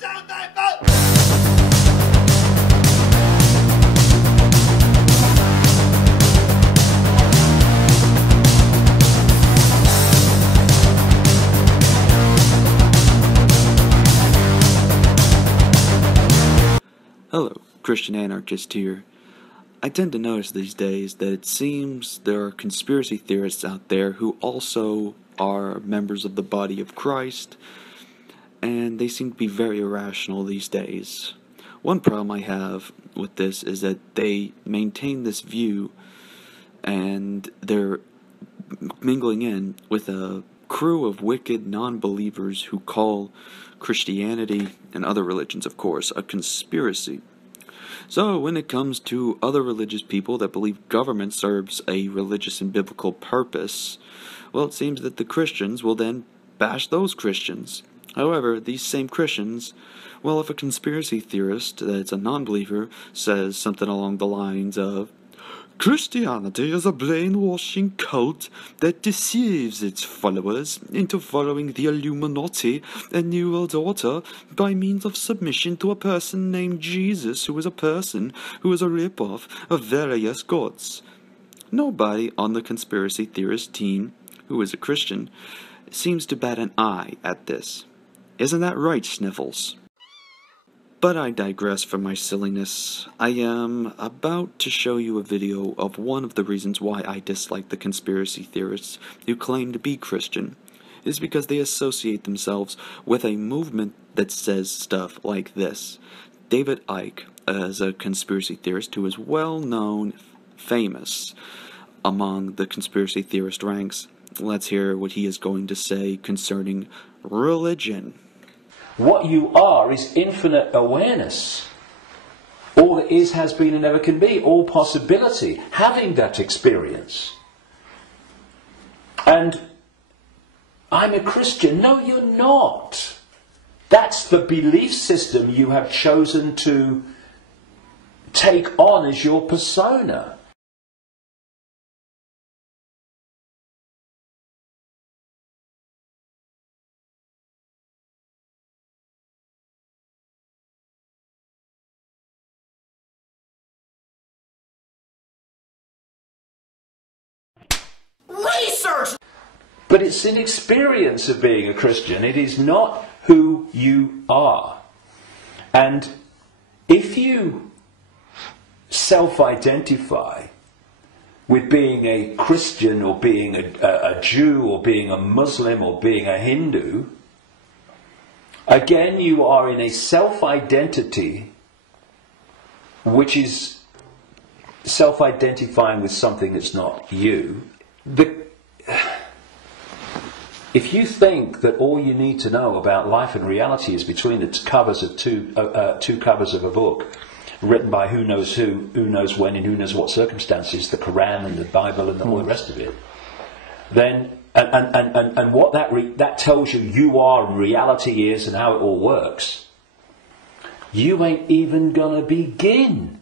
down that vote! Hello, Christian Anarchist here. I tend to notice these days that it seems there are conspiracy theorists out there who also are members of the body of Christ, and they seem to be very irrational these days. One problem I have with this is that they maintain this view, and they're mingling in with a crew of wicked non-believers who call Christianity, and other religions of course, a conspiracy. So when it comes to other religious people that believe government serves a religious and biblical purpose, well, it seems that the Christians will then bash those Christians. However, these same Christians, well, if a conspiracy theorist that's a non-believer says something along the lines of, Christianity is a brainwashing cult that deceives its followers into following the Illuminati and New World Order by means of submission to a person named Jesus, who is a person who is a rip-off of various gods. Nobody on the conspiracy theorist team, who is a Christian, seems to bat an eye at this. Isn't that right, Sniffles? But I digress from my silliness. I am about to show you a video of one of the reasons why I dislike the conspiracy theorists who claim to be Christian. It is because they associate themselves with a movement that says stuff like this. David Icke is a conspiracy theorist who is well known, famous among the conspiracy theorist ranks. Let's hear what he is going to say concerning religion. What you are is infinite awareness. All that is, has been, and never can be. All possibility. Having that experience. And I'm a Christian. No, you're not. That's the belief system you have chosen to take on as your persona. Research! But it's an experience of being a Christian. It is not who you are. And if you self-identify with being a Christian or being a Jew or being a Muslim or being a Hindu, again you are in a self-identity which is self-identifying with something that's not you. If you think that all you need to know about life and reality is between the covers of two covers of a book written by who knows knows when, and who knows what circumstances, the Quran and the Bible and all the rest of it, then and what that tells you are and reality is and how it all works, you ain't even gonna begin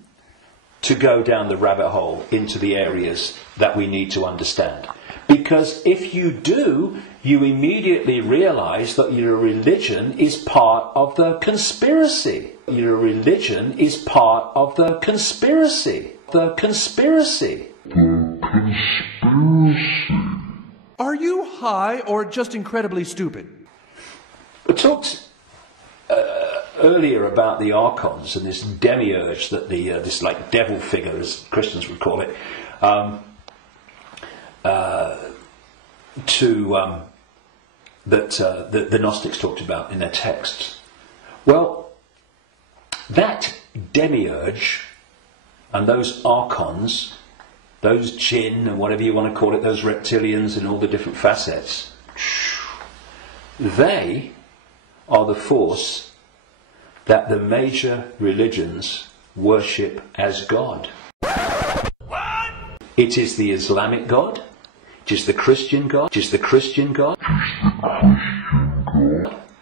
to go down the rabbit hole into the areas that we need to understand. Because if you do, you immediately realize that your religion is part of the conspiracy. Your religion is part of the conspiracy. The conspiracy. The conspiracy. Are you high or just incredibly stupid? I talked earlier about the archons and this demiurge that this like devil figure, as Christians would call it, that the Gnostics talked about in their texts. Well, that demiurge and those archons, those jinn and whatever you want to call it, those reptilians and all the different facets, they are the force that the major religions worship as God. What? It is the Islamic God, it is the Christian God, it is the Christian God.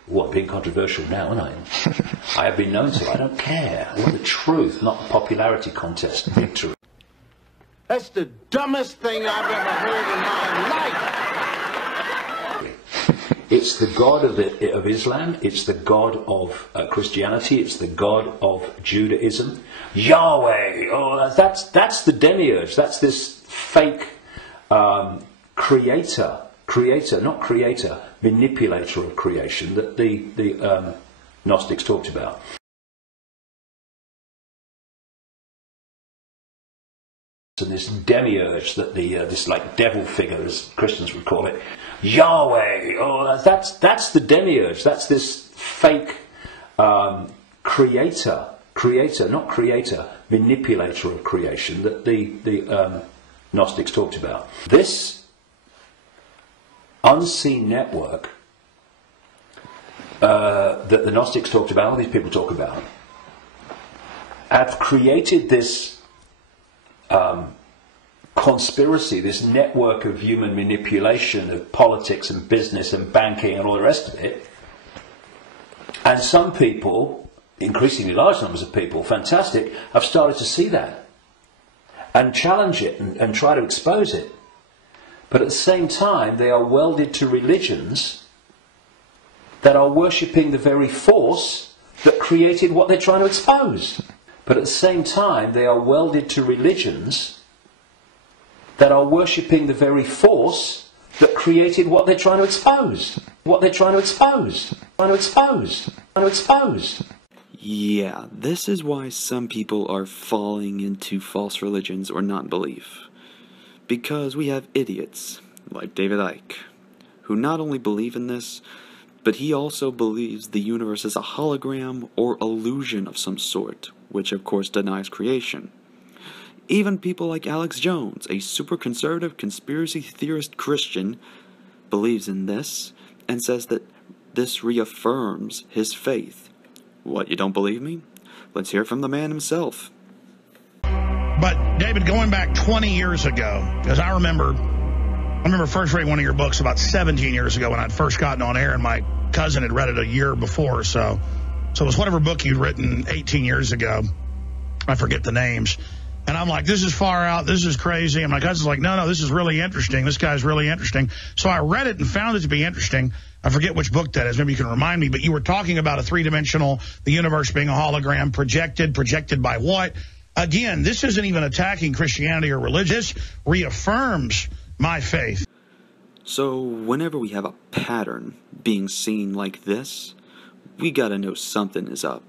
What, being controversial now, aren't I? I have been known to. I don't care. I want the truth, not the popularity contest victory. That's the dumbest thing I've ever heard in my life. It's the God of Islam, it's the God of Christianity, it's the God of Judaism. Yahweh, oh, that's the demiurge, that's this fake creator, manipulator of creation that the Gnostics talked about. And this demiurge that this like devil figure, as Christians would call it, Yahweh. Oh, that's the demiurge. That's this fake creator, manipulator of creation that the Gnostics talked about. This unseen network that the Gnostics talked about, all these people talk about, have created this conspiracy, this network of human manipulation of politics and business and banking and all the rest of it. And some people, increasingly large numbers of people, fantastic, have started to see that and challenge it and try to expose it. But at the same time, they are welded to religions that are worshipping the very force that created what they're trying to expose. But at the same time, they are welded to religions that are worshipping the very force that created what they're trying to expose. What they're trying to expose. Yeah, this is why some people are falling into false religions or non-belief. Because we have idiots, like David Icke, who not only believe in this, but he also believes the universe is a hologram or illusion of some sort, which of course denies creation. Even people like Alex Jones, a super conservative conspiracy theorist Christian, believes in this and says that this reaffirms his faith. What, you don't believe me? Let's hear from the man himself. But David, going back 20 years ago, because I remember first reading one of your books about 17 years ago when I'd first gotten on air, and my cousin had read it a year before. So it was whatever book you'd written 18 years ago. I forget the names. And I'm like, this is far out, this is crazy. And my cousin's like, no, this is really interesting. This guy's really interesting. So I read it and found it to be interesting. I forget which book that is. Maybe you can remind me. But you were talking about a three-dimensional, the universe being a hologram, projected by what? Again, this isn't even attacking Christianity or religion. This reaffirms my faith. So whenever we have a pattern being seen like this, we gotta know something is up.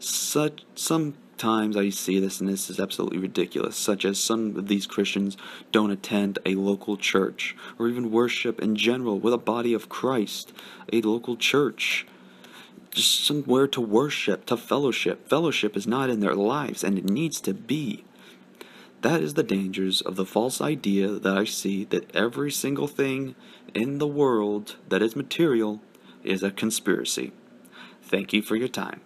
Sometimes I see this and this is absolutely ridiculous, such as some of these Christians don't attend a local church or even worship in general with a body of Christ, a local church. Just somewhere to worship, to fellowship. Fellowship is not in their lives, and it needs to be. That is the dangers of the false idea that I see that every single thing in the world that is material is a conspiracy. Thank you for your time.